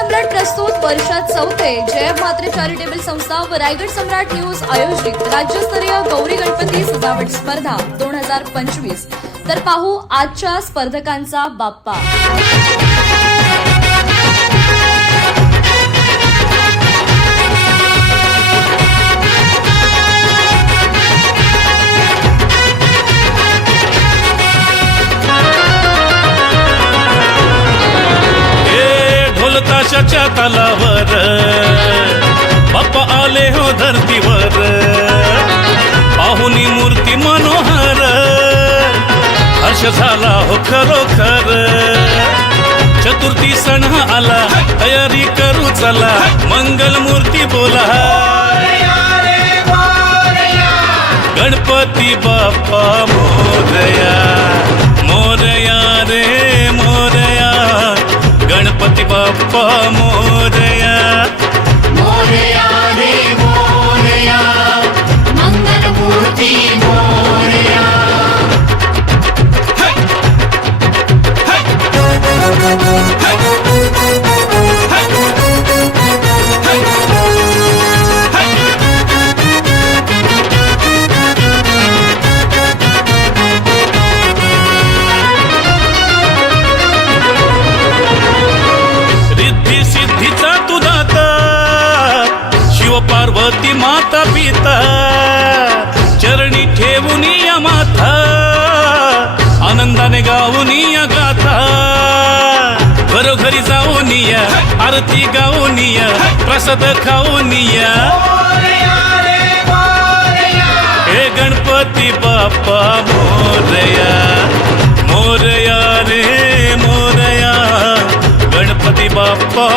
सम्राट प्रस्तुत वर्षात चौथे जय म्हात्रे चॅरिटेबल संस्था व रायगड सम्राट न्यूज आयोजित राज्यस्तरीय गौरी गणपती सजावट स्पर्धा 2025। तर पाहू आजच्या स्पर्धकांचा बाप्पा। ताशाच्या तालावर बाप्पा आले हो धरतीवर, पाहुनी मूर्ती मनोहर, हर्ष झाला हो खरोखर। चतुर्थी सण आला, तयारी करू चला, मंगल मूर्ती बोला, गणपती बाप्पा मोरया, मोरया रे मोरया, गणपती बाप्पा मोरया, मोरया रे मोरया, मंगल मूर्ती मोरया। पार्वती माता पिता चरणी ठेवून या माथा, आनंदाने गाऊन या गाथा, घरोघरी जाऊन या, आरती गाऊन या, प्रसाद खाऊन या, हे गणपती बाप्पा मोरया, मोरया रे मोरया, गणपती बाप्पा